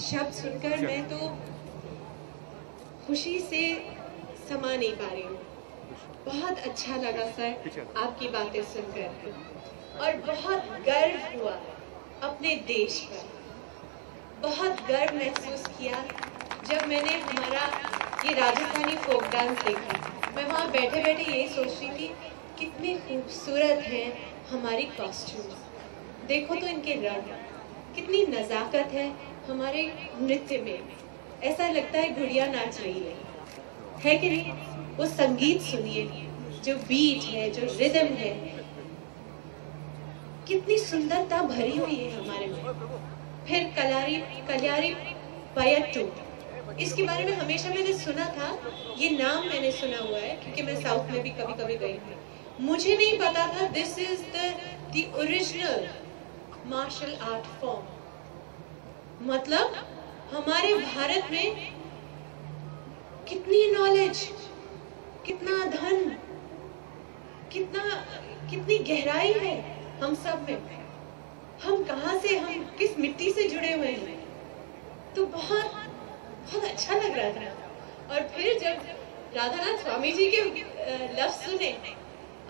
शब्द सुनकर मैं तो खुशी से समा नहीं पा रही हूँ। बहुत अच्छा लगा सर आपकी बातें सुनकर और बहुत गर्व हुआ अपने देश पर। बहुत गर्व महसूस किया जब मैंने हमारा ये राजस्थानी फोक डांस देखा। मैं वहाँ बैठे बैठे यही सोच रही थी कितनी खूबसूरत हैं हमारी कॉस्ट्यूम्स। देखो तो इनके रंग, कितनी नज़ाकत है हमारे नृत्य में। ऐसा लगता है गुड़िया नाच रही है कि नहीं? वो संगीत सुनिए, जो बीट है, जो रिदम है, कितनी सुंदरता भरी हुई है हमारे में। फिर कल्यारी पयट्टू, इसके बारे में हमेशा मैंने सुना था, ये नाम मैंने सुना हुआ है क्योंकि मैं साउथ में भी कभी कभी गई हूँ। मुझे नहीं पता था this is the original martial art form. मतलब हमारे भारत में कितनी नॉलेज, कितना धन, कितनी गहराई है हम सब में। हम कहाँ से, हम किस मिट्टी से जुड़े हुए हैं। तो बहुत अच्छा लग रहा था। और फिर जब राधानाथ स्वामी जी के लफ्ज सुने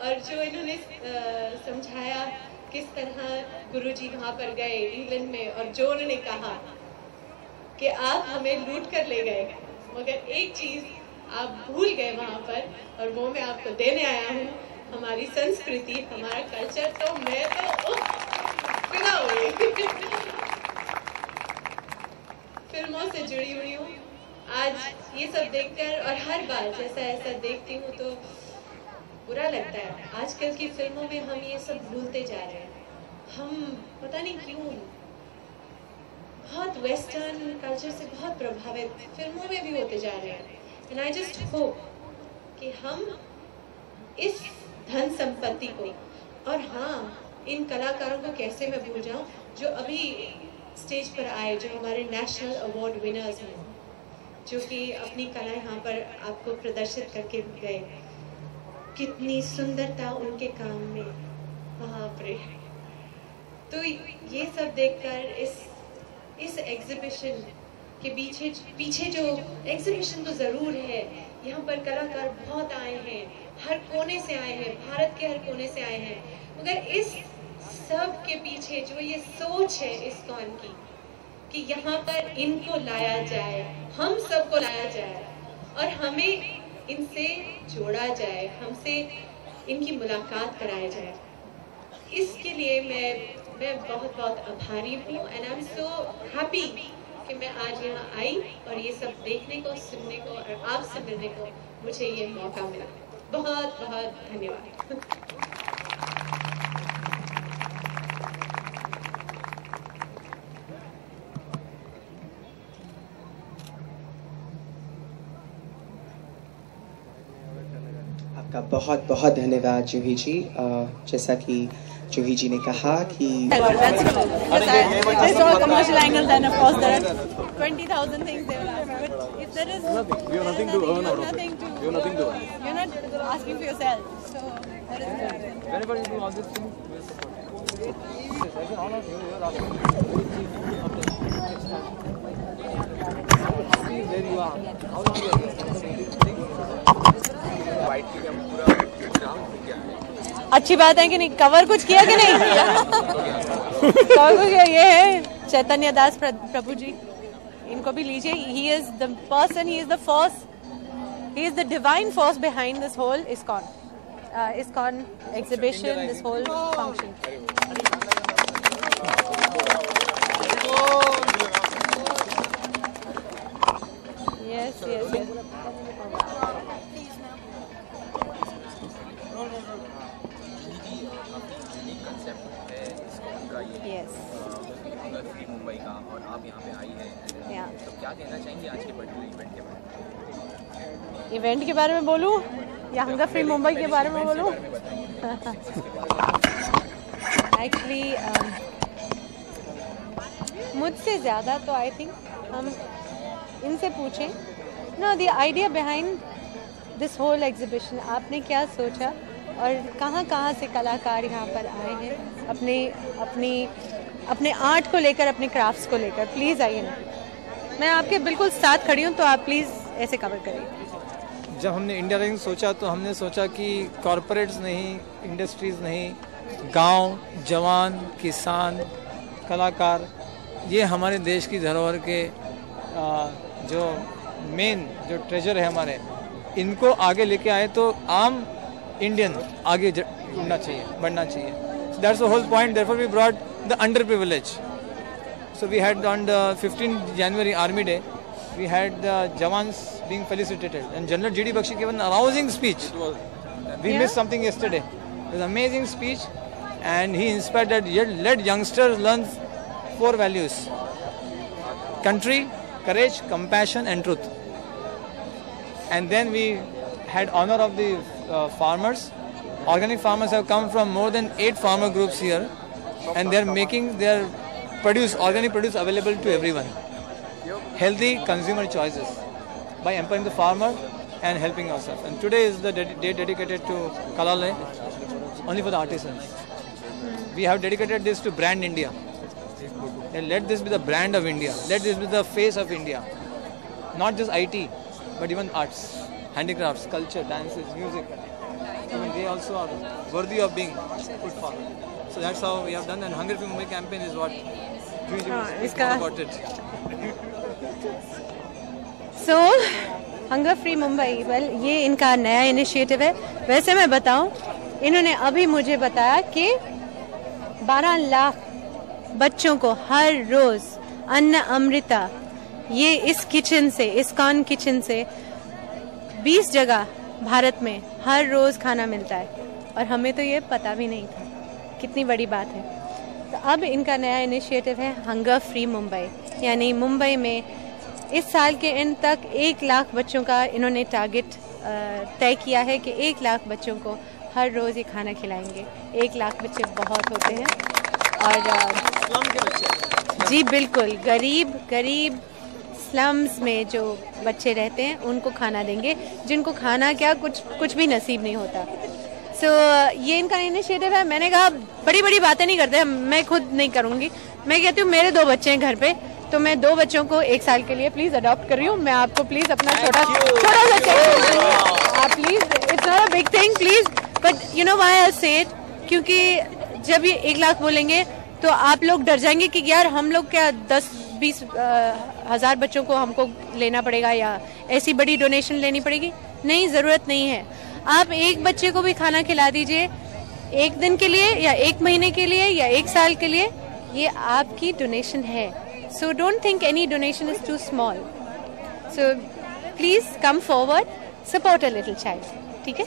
और जो इन्होंने समझाया किस तरह गुरुजी वहाँ पर गए इंग्लैंड में और जो उन्होंने कहा कि आप हमें लूट कर ले गए मगर एक चीज आप भूल गए वहाँ पर, और वो मैं आपको देने आया हूँ, हमारी संस्कृति, हमारा कल्चर। तो मैं तो फिदा हो गई। फिल्मों से जुड़ी हुई हूँ। आज ये सब देखकर और हर बार जैसा ऐसा देखती हूँ तो बुरा लगता है। आजकल की फिल्मों में हम ये सब भूलते जा रहे हैं। पता नहीं क्यों बहुत वेस्टर्न कल्चर से बहुत प्रभावित फिल्मों में भी होते जा रहे हैं। एंड आई जस्ट होप कि हम इस धन संपत्ति को, और हाँ, इन कलाकारों को कैसे मैं भूल जाऊं जो अभी स्टेज पर आए, जो हमारे नेशनल अवार्ड विनर्स हैं, जो कि अपनी कला यहाँ पर आपको प्रदर्शित करके गए। कितनी सुंदरता उनके काम में, बाप रे। तो ये सब देखकर इस एग्जीबिशन के पीछे जो एग्जीबिशन तो ज़रूर है, यहाँ पर कलाकार बहुत आए हैं, हर कोने से आए हैं, भारत के हर कोने से आए हैं, मगर इस सब के पीछे जो ये सोच है इस्कॉन की कि यहाँ पर इनको लाया जाए, हम सबको लाया जाए और हमें इनसे जोड़ा जाए, हमसे इनकी मुलाकात कराया जाए। इसके लिए मैं बहुत बहुत आभारी हूँ and I am so happy कि मैं आज यहाँ आई और ये सब देखने को, सुनने को और आपसे मिलने को मुझे ये मौका मिला। बहुत बहुत धन्यवाद। आपका बहुत बहुत धन्यवाद जूही जी। जैसा कि जूही जी ने कहा कि commercial angle, then of course there are 20,000 things they will ask. But if there is nothing, we have nothing to earn out of it. We have nothing to earn. You're not asking for yourself, so that is good. Whenever you do all these things, we support you. It's like an honor to you. You're asking very cheap of the next time. See where you are. How long you are here? White की हम पूरा ground हो गया है। अच्छी बात है कि नहीं, कवर कुछ किया कि नहीं? कवर कुछ किया। ये है चैतन्य दास प्रभु जी, इनको भी लीजिए। He is the person, he is the force, he is the divine force behind this whole ISKCON exhibition, this whole function. Yes, yes, yes. Mumbai का, और आप यहाँ पे आई हैं, तो क्या कहना चाहेंगे आज के पर्टिकुलर इवेंट के बारे में? इवेंट के बारे में बोलूँ या हंगर फ्री मुंबई के बारे में बोलूँ? एक्चुअली मुझसे ज़्यादा तो आई थिंक हम इनसे पूछें ना, the idea behind this whole exhibition, आपने क्या सोचा और कहाँ कहाँ से कलाकार यहाँ पर आए हैं अपने आर्ट को लेकर, अपने क्राफ्ट्स को लेकर। प्लीज़ आइए ना, मैं आपके बिल्कुल साथ खड़ी हूँ, तो आप प्लीज़ ऐसे कवर करिए। जब हमने इंडिया रैंक सोचा तो हमने सोचा कि कॉरपोरेट्स नहीं, इंडस्ट्रीज़ नहीं, गांव, जवान, किसान, कलाकार, ये हमारे देश की धरोहर के जो मेन जो ट्रेजर है हमारे, इनको आगे लेके आए तो आम इंडियन आगे बढ़ना चाहिए। That's the whole point. Therefore, we brought the underprivileged. So we had on the 15th January Army Day, we had the Jawans being felicitated, and General G.D. Bakshi gave an arousing speech. We missed something yesterday. It was an amazing speech, and he inspired that let youngsters learn 4 values: country, courage, compassion, and truth. And then we had honor of the farmers. Organic farmers have come from more than 8 farmer groups here, and they're making their organic produce available to everyone. Healthy consumer choices by empowering the farmer and helping ourselves. And today is the day dedicated to Kalalay, only for the artisans. We have dedicated this to brand India. And let this be the brand of India. Let this be the face of India. Not just IT, but even arts, handicrafts, culture, dances, music. I mean, they also are worthy of being put forward. So that's how we have done. And Hunger Free Mumbai campaign is what we got it. So, Hunger Free Mumbai, well, ये इनका नया initiative है। वैसे मैं बताऊं, इन्होंने अभी मुझे बताया कि 12 लाख बच्चों को हर रोज अन्न अमृता, ये इस किचन से, ISKCON किचन से 20 जगह भारत में हर रोज खाना मिलता है, और हमें तो ये पता भी नहीं था। कितनी बड़ी बात है। तो अब इनका नया इनिशिएटिव है हंगर फ्री मुंबई, यानी मुंबई में इस साल के एंड तक 1 लाख बच्चों का इन्होंने टारगेट तय किया है कि 1 लाख बच्चों को हर रोज़ ये खाना खिलाएंगे। 1 लाख बच्चे बहुत होते हैं और जी बिल्कुल, गरीब स्लम्स में जो बच्चे रहते हैं उनको खाना देंगे, जिनको खाना क्या कुछ भी नसीब नहीं होता। ये इनका इनिशिएटिव है। मैंने कहा बड़ी बातें नहीं करते, मैं खुद नहीं करूँगी। मैं कहती हूँ मेरे 2 बच्चे हैं घर पे, तो मैं 2 बच्चों को 1 साल के लिए प्लीज़ अडॉप्ट कर रही हूँ। मैं आपको प्लीज़ अपना छोटा सा चेक आप please, it's not a big thing please, but you know why I से इट, क्योंकि जब ये 1 लाख बोलेंगे तो आप लोग डर जाएंगे कि यार हम लोग क्या 10-20 हज़ार बच्चों को हमको लेना पड़ेगा या ऐसी बड़ी डोनेशन लेनी पड़ेगी। नहीं, ज़रूरत नहीं है। आप एक बच्चे को भी खाना खिला दीजिए, 1 दिन के लिए या 1 महीने के लिए या 1 साल के लिए, ये आपकी डोनेशन है। So don't think any donation is too small. So please come forward, support a little child. ठीक है?